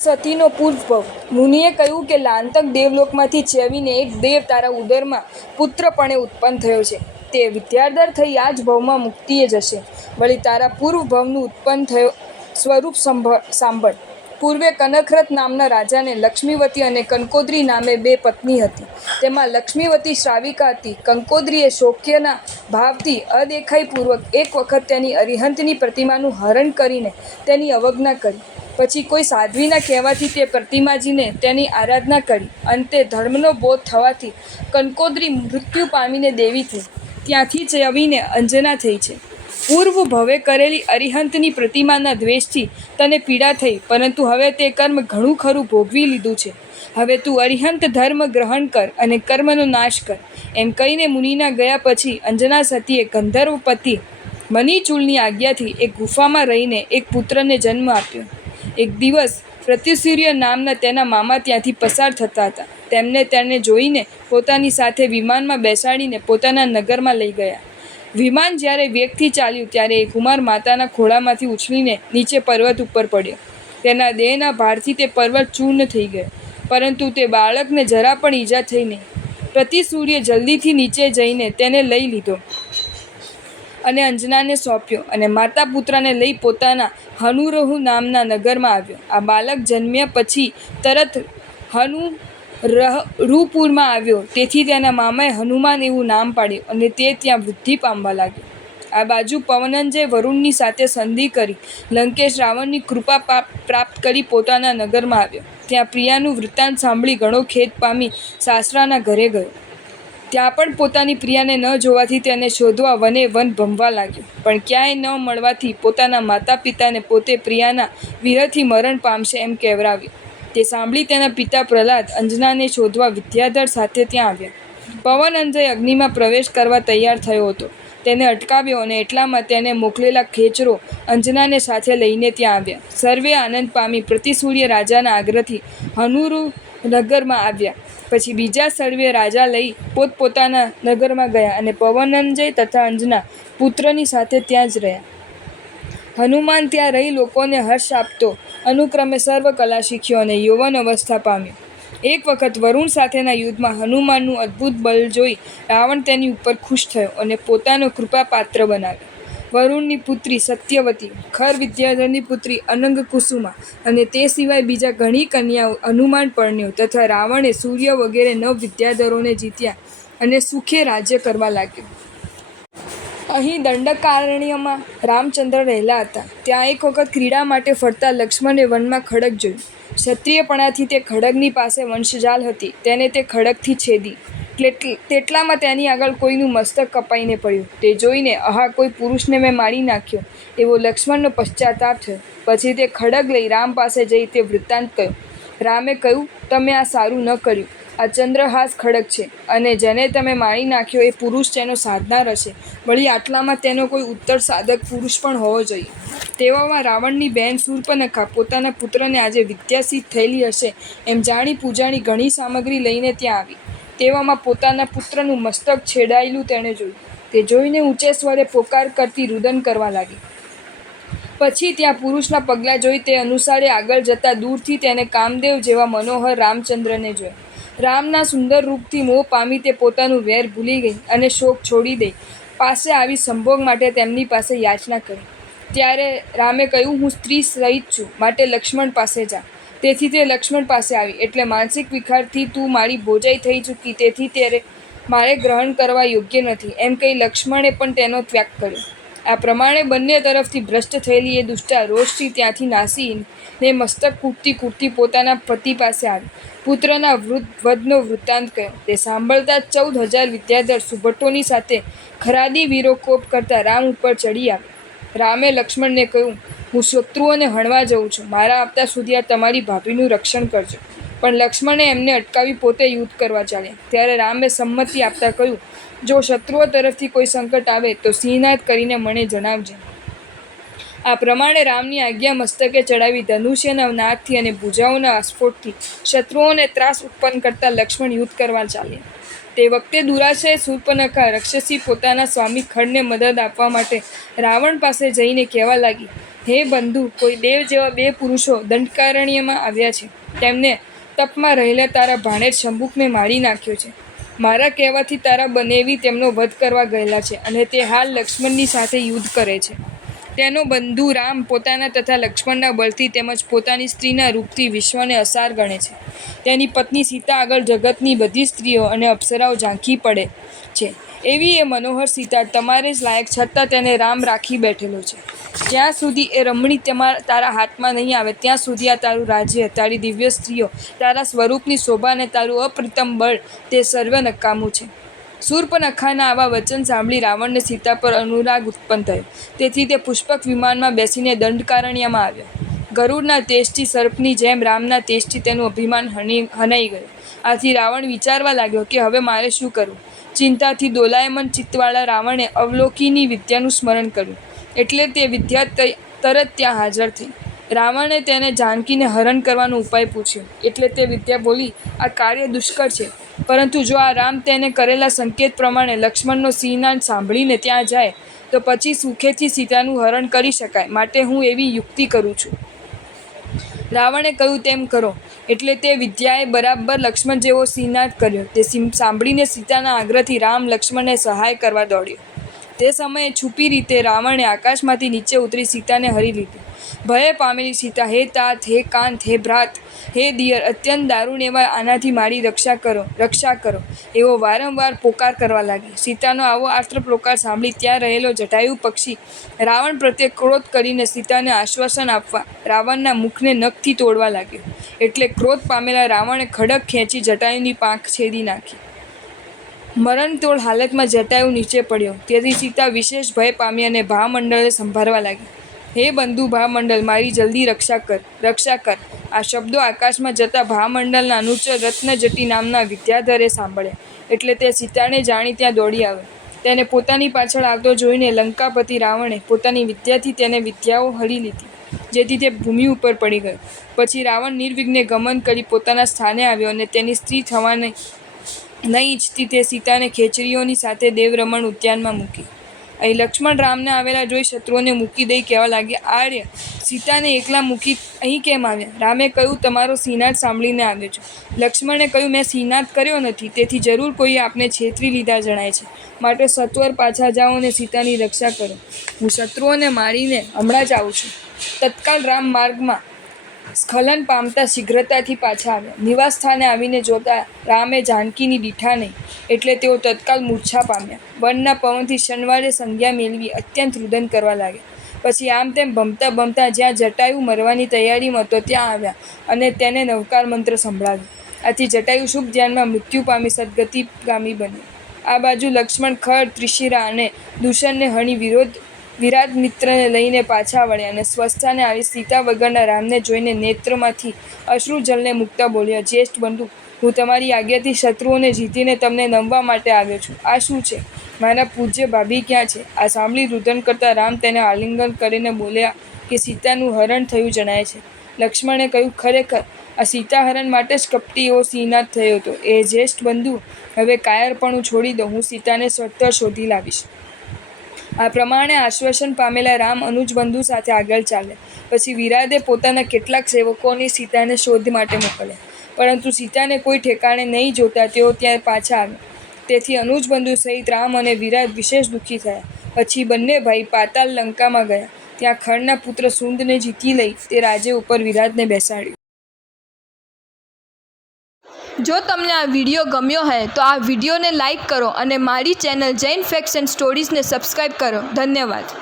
સતીનો પૂર્વભવ. મુનિએ કહ્યું કે લાંતક દેવલોકમાંથી ચેવીને એક દેવ તારા ઉદરમાં પુત્રપણે ઉત્પન્ન થયો છે. તે વિદ્યાધર થઈ આ જ ભવમાં મુક્તિએ જશે. વળી તારા પૂર્વભવનું ઉત્પન્ન થયો સ્વરૂપ સાંભળ. પૂર્વે કનકરથ નામના રાજાને લક્ષ્મીવતી અને કંકોત્રી નામે બે પત્ની હતી. તેમાં લક્ષ્મીવતી શ્રાવિકા હતી. કંકોત્રીએ શોક્યના ભાવથી અદેખાઈપૂર્વક એક વખત તેની અરિહંતની પ્રતિમાનું હરણ કરીને તેની અવજ્ઞા કરી. પછી કોઈ સાધ્વીના કહેવાથી તે પ્રતિમાજીને તેની આરાધના કરી. અંતે ધર્મનો બોધ થવાથી કંકોત્રી મૃત્યુ પામીને દેવી થઈ. ત્યાંથી ચેવીને અંજના થઈ છે. પૂર્વ ભવે કરેલી અરિહંતની પ્રતિમાના દ્વેષથી તને પીડા થઈ, પરંતુ હવે તે કર્મ ઘણું ખરું ભોગવી લીધું છે. હવે તું અરિહંત ધર્મ ગ્રહણ કર અને કર્મનો નાશ કર. એમ કહીને મુનિના ગયા પછી અંજના સતીએ ગંધર્વપતિ મનીચૂલની આજ્ઞાથી એક ગુફામાં રહીને એક પુત્રને જન્મ આપ્યો. એક દિવસ પ્રત્યુસૂર્ય નામના તેના મામા ત્યાંથી પસાર થતા હતા. તેમને જોઈને પોતાની સાથે વિમાનમાં બેસાડીને પોતાના નગરમાં લઈ ગયા. વિમાન જ્યારે વેગથી ચાલ્યું ત્યારે એ કુમાર માતાના ખોળામાંથી ઉછળીને નીચે પર્વત ઉપર પડ્યો. તેના દેહના ભારથી તે પર્વત ચૂર્ણ થઈ ગયો, પરંતુ તે બાળકને જરા પણ ઈજા થઈ નહીં. પ્રતિસૂર્ય જલ્દીથી નીચે જઈને તેને લઈ લીધો અને અંજનાને સોંપ્યો અને માતા પુત્રને લઈ પોતાના હનુરહુ નામના નગરમાં આવ્યો. આ બાળક જન્મ્યા પછી તરત હનુરહુપુરમાં આવ્યો. તેથી તેના મામાએ હનુમાન એવું નામ પાડ્યું અને તે ત્યાં વૃદ્ધિ પામવા લાગ્યો. આ બાજુ પવનંજય વરુણની સાથે સંધિ કરી લંકેશ રાવણની કૃપા પ્રાપ્ત કરી પોતાના નગરમાં આવ્યો. ત્યાં પ્રિયાનું વૃત્તાંત સાંભળી ઘણો ખેદ પામી સાસરાના ઘરે ગયો. ત્યાં પણ પોતાની પ્રિયાને ન જોવાથી તેને શોધવા વને વન ભમવા લાગ્યો, પણ ક્યાંય ન મળવાથી પોતાના માતા પિતાને પોતે પ્રિયાના વિરહથી મરણ પામશે એમ કહેવરાવ્યું. તે સાંભળી તેના પિતા પ્રહલાદ અંજનાને શોધવા વિદ્યાધર સાથે ત્યાં આવ્યા. પવનંજય અગ્નિમાં પ્રવેશ કરવા તૈયાર થયો હતો. તેને અટકાવ્યો અને એટલામાં તેને મોકલેલા ખેચરો અંજનાને સાથે લઈને ત્યાં આવ્યા. સર્વે આનંદ પામી પ્રતિસૂર્ય રાજાના આગ્રહથી હનુરુ નગરમાં આવ્યા. પછી બીજા સર્વે રાજા લઈ પોતપોતાના નગરમાં ગયા અને પવનંજય તથા અંજના પુત્રની સાથે ત્યાં જ રહ્યા. હનુમાન ત્યાં રહી લોકોને હર્ષ આપતો અનુક્રમે સર્વ કલા શીખ્યો અને યૌવન અવસ્થા પામ્યો. એક વખત વરુણ સાથેના યુદ્ધમાં હનુમાનનું અદ્ભુત બળ જોઈ રાવણ તેની ઉપર ખુશ થયો અને પોતાનો કૃપાપાત્ર બનાવ્યો. વરુણની પુત્રી સત્યવતી, ખર વિદ્યાધરની પુત્રી અનંગકુસુમા અને તે સિવાય બીજા ઘણી કન્યાઓ હનુમાન પરણ્યો તથા રાવણે સૂર્ય વગેરે 9 વિદ્યાધરોને જીત્યા અને સુખે રાજ્ય કરવા લાગ્યો. અહીં દંડકારણ્યમાં રામચંદ્ર રહેલા હતા. ત્યાં એક વખત ક્રીડા માટે ફરતા લક્ષ્મણે વનમાં ખડગ જોયું. ક્ષત્રિયપણાથી તે ખડગની પાસે વંશજાલ હતી. તેને તે ખડગથી છેદી. તેટલામાં તેની આગળ કોઈનું મસ્તક કપાઈને પડ્યું. તે જોઈને આહા, કોઈ પુરુષને મેં મારી નાખ્યો એવો લક્ષ્મણનો પશ્ચાતાપ થયો. પછી તે ખડગ લઈ રામ પાસે જઈ તે વૃત્તાંત કહ્યું. રામે કહ્યું, તમે આ સારું ન કર્યું. આ ચંદ્રહાસ ખડગ છે અને જેને તમે મારી નાખ્યો એ પુરુષ તેનો સાધનાર હશે. વળી આટલામાં તેનો કોઈ ઉત્તર સાધક પુરુષ પણ હોવો જોઈએ. તેવામાં રાવણની બહેન શૂર્પનખા પોતાના પુત્રને આજે વિદ્યાસિદ્ધ થયેલી હશે એમ જાણી પૂજાની ઘણી સામગ્રી લઈને ત્યાં આવી. તેવામાં પોતાના પુત્રનું મસ્તક છેડાયેલું તેણે જોયું. તે જોઈને ઊંચે સ્વરે પોકાર કરતી રુદન કરવા લાગી. પછી ત્યાં પુરુષના પગલાં જોઈ તે અનુસારે આગળ જતા દૂરથી તેને કામદેવ જેવા મનોહર રામચંદ્રને જોયા. રામના સુંદર રૂપથી મોહ પામી તે પોતાનું વેર ભૂલી ગઈ અને શોક છોડી દઈ પાસે આવી સંભોગ માટે તેમની પાસે યાચના કરી. ત્યારે રામે કહ્યું, હું સ્ત્રી સહિત છું, માટે લક્ષ્મણ પાસે જા. તેથી તે લક્ષ્મણ પાસે આવી. એટલે માનસિક વિકારથી તું મારી ભોજાઈ થઈ ચૂકી, તેથી ત્યારે મારે ગ્રહણ કરવા યોગ્ય નથી એમ કહી લક્ષ્મણે પણ તેનો ત્યાગ કર્યો. આ પ્રમાણે બંને તરફથી ભ્રષ્ટ થયેલી એ દુષ્ટા રોષથી ત્યાંથી નાસીને મસ્તક કૂટતી પોતાના પતિ પાસે આવી. પુત્રના વધનો વૃત્તાંત કહ્યો. તે સાંભળતા 14,000 વિદ્યાધર સુભટોની સાથે ખરાદી વીરો કોપ કરતા રામ ઉપર ચડી આવ્યા. રામે લક્ષ્મણને કહ્યું, હું શત્રુઓને હણવા જઉં છું. મારા આવતા સુધી આ તમારી ભાભીનું રક્ષણ કરજો. પણ લક્ષ્મણે એમને અટકાવી પોતે યુદ્ધ કરવા ચાલ્યા. ત્યારે રામે સંમતિ આપતા કહ્યું, જો શત્રુઓ તરફથી કોઈ સંકટ આવે તો સિંહનાદ કરીને મને જણાવજે. આ પ્રમાણે રામની આજ્ઞા મસ્તકે ચડાવી ધનુષ્યના નાદથી અને ભુજાઓના આસ્ફોટથી શત્રુઓને ત્રાસ ઉત્પન્ન કરતા લક્ષ્મણ યુદ્ધ કરવા ચાલ્યા. તે વખતે દુરાશય શૂર્પનખા રાક્ષસી પોતાના સ્વામી ખડને મદદ આપવા માટે રાવણ પાસે જઈને કહેવા લાગી, હે બંધુ, કોઈ દેવ જેવા 2 પુરુષો દંડકારણ્યમાં આવ્યા છે. તેમને તપમાં રહેલા તારા ભાણેજ શંભુકને મારી નાખ્યો છે. મારા કહેવાથી તારા બનેવી તેમનો વધ કરવા ગયેલા છે અને તે હાલ લક્ષ્મણની સાથે યુદ્ધ કરે છે. તેનો બંધુ રામ પોતાના તથા લક્ષ્મણના બળથી તેમજ પોતાની સ્ત્રીના રૂપથી વિશ્વને અસાર ગણે છે. તેની પત્ની સીતા આગળ જગતની બધી સ્ત્રીઓ અને અપ્સરાઓ ઝાંખી પડે છે. એવી એ મનોહર સીતા તમારે જ લાયક, છતાં તેને રામ રાખી બેઠેલો છે. જ્યાં સુધી એ રમણી તારા હાથમાં નહીં આવે ત્યાં સુધી આ તારું રાજ્ય, તારી દિવ્ય સ્ત્રીઓ, તારા સ્વરૂપની શોભા અને તારું અપ્રતિમ બળ તે સર્વ નકામું છે. શૂર્પણખાના આવા વચન સાંભળી રાવણને સીતા પર અનુરાગ ઉત્પન્ન થયો. તેથી તે પુષ્પક વિમાનમાં બેસીને દંડકારણ્યમાં આવ્યો. ગરુડના તેજથી સર્પની જેમ રામના તેજથી તેનું અભિમાન હનાઈ ગયું. આથી રાવણ વિચારવા લાગ્યો કે હવે મારે શું કરવું. ચિંતાથી દોલાયમાન ચિત્તવાળા રાવણે અવલોકીની વિદ્યાનું સ્મરણ કર્યું. એટલે તે વિદ્યા તરત ત્યાં હાજર થઈ. રાવણે તેને જાનકીને હરણ કરવાનો ઉપાય પૂછ્યો. એટલે તે વિદ્યા બોલી, આ કાર્ય દુષ્કર છે, પરંતુ જો આ રામ તેને કરેલા સંકેત પ્રમાણે લક્ષ્મણનો સિંહનાદ સાંભળીને ત્યાં જાય તો પછી સુખેથી સીતાનું હરણ કરી શકાય. માટે હું એવી યુક્તિ કરું છું. રાવણે કહ્યું તેમ કરો. એટલે તે વિદ્યાએ બરાબર લક્ષ્મણ જેવો સિંહનાદ કર્યો. તે સાંભળીને સીતાના આગ્રહથી રામ લક્ષ્મણને સહાય કરવા દોડ્યો. તે સમયે છુપી રીતે રાવણે આકાશમાંથી નીચે ઉતરી સીતાને હરી લીધી. ભય પામેલી સીતા, હે તાત, હે કાંત, હે ભ્રાત, હે દિયર, અત્યંત દારૂણ એવા આનાથી મારી રક્ષા કરો એવો વારંવાર પોકાર કરવા લાગી. સીતાનો આવો આર્ત્ર પોકાર સાંભળી ત્યાં રહેલો જટાયુ પક્ષી રાવણ પ્રત્યે ક્રોધ કરીને સીતાને આશ્વાસન આપવા રાવણના મુખને નખથી તોડવા લાગ્યો. એટલે ક્રોધ પામેલા રાવણે ખડક ખેંચી જટાયુની પાંખ છેદી નાખી. મરણતોડ હાલતમાં જટાયુ નીચે પડ્યો. તેથી સીતા વિશેષ ભય પામી અને ભામંડળને સંભાળવા લાગી. હે બંધુ ભામંડળ, મારી જલ્દી રક્ષા કર. આ શબ્દો આકાશમાં જતા ભામંડળના અનુચર રત્નજટી નામના વિદ્યાધરે સાંભળ્યા. એટલે તે સીતાને જાણી ત્યાં દોડી આવ્યો. તેને પોતાની પાછળ આવતો જોઈને લંકાપતિ રાવણે પોતાની વિદ્યાથી તેને વિદ્યાઓ હરી લીધી, જેથી તે ભૂમિ ઉપર પડી ગયો. પછી રાવણ નિર્વિઘ્ને ગમન કરી પોતાના સ્થાને આવ્યો અને તેની સ્ત્રી થવાને નહીં ઈચ્છતી તે સીતાને ખેચરીઓની સાથે દેવરમણ ઉદ્યાનમાં મૂકી. અહીં લક્ષ્મણ રામને આવેલા જોઈ શત્રુઓને મૂકી દઈ કહેવા લાગ્યા, આર્ય, સીતાને એકલા મૂકી અહીં કેમ આવ્યા? રામે કહ્યું, તમારો સિંહનાદ સાંભળીને આવ્યો છું. લક્ષ્મણે કહ્યું, મેં સિંહનાદ કર્યો નથી, તેથી જરૂર કોઈએ આપને છેતરી લીધા જણાય છે. માટે સત્વર પાછા જાઓ અને સીતાની રક્ષા કરો. હું શત્રુઓને મારીને હમણાં જ આવું છું. તત્કાલ રામ માર્ગમાં સ્ખલન પામતા શીઘ્રતાથી પાછા આવ્યા. નિવાસ સ્થાને આવીને જોતા રામે જાનકીની દીઠા નહીં. એટલે તેઓ તત્કાલ મૂર્છા પામ્યા. વનના પવનથી શનવારે સંજ્ઞા મેળવી અત્યંત રુદન કરવા લાગ્યા. પછી આમ તેમ ભમતા જ્યાં જટાયુ મરવાની તૈયારીમાં હતો ત્યાં આવ્યા અને તેને નવકાર મંત્ર સંભળાવ્યો. આથી જટાયુ શુભ ધ્યાનમાં મૃત્યુ પામી સદગતિગામી બન્યો. આ બાજુ લક્ષ્મણ ખર, ત્રિશિરા અને દૂષણને હણી વિરાટ મિત્રને લઈને પાછા વળ્યા અને સ્વસ્થાને આવી સીતા વગરના રામને જોઈને નેત્રમાંથી અશ્રુજલને મૂકતા બોલ્યા, જ્યેષ્ઠ બંધુ, હું તમારી આજ્ઞાથી શત્રુઓને જીતીને તમને નમવા માટે આવ્યો છું. આ શું છે? મારા પૂજ્ય ભાભી ક્યાં છે? આ સાંભળી રુદન કરતા રામ તેને આલિંગન કરીને બોલ્યા કે સીતાનું હરણ થયું જણાય છે. લક્ષ્મણે કહ્યું, ખરેખર આ સીતા હરણ માટે જ કપટી એવો સિંહનાદ થયો હતો. એ જ્યેષ્ઠ બંધુ, હવે કાયરપણું છોડી દો. હું સીતાને સત્વર શોધી લાવીશ. આ પ્રમાણે આશ્વાસન પામેલા રામ અનુજ બંધુ સાથે આગળ ચાલ્યા. પછી વિરાદે પોતાના કેટલાક સેવકોની સીતાને શોધ માટે મોકલ્યા, પરંતુ સીતાને કોઈ ઠેકાણે નહીં જોતા તેઓ ત્યાં પાછા આવ્યા. તેથી અનુજ બંધુ સહિત રામ અને વિરાદ વિશેષ દુઃખી થયા. પછી બંને ભાઈ પાતાલ લંકામાં ગયા. ત્યાં ખળના પુત્ર સુંદને જીતી લઈ તે રાજ્ય ઉપર વિરાદને બેસાડ્યો. જો તમને આ વિડીયો ગમ્યો હોય તો આ વિડીયોને લાઈક કરો અને મારી ચેનલ જૈન ફેક્ટ્સ એન્ડ સ્ટોરીઝને સબસ્ક્રાઈબ કરો. ધન્યવાદ.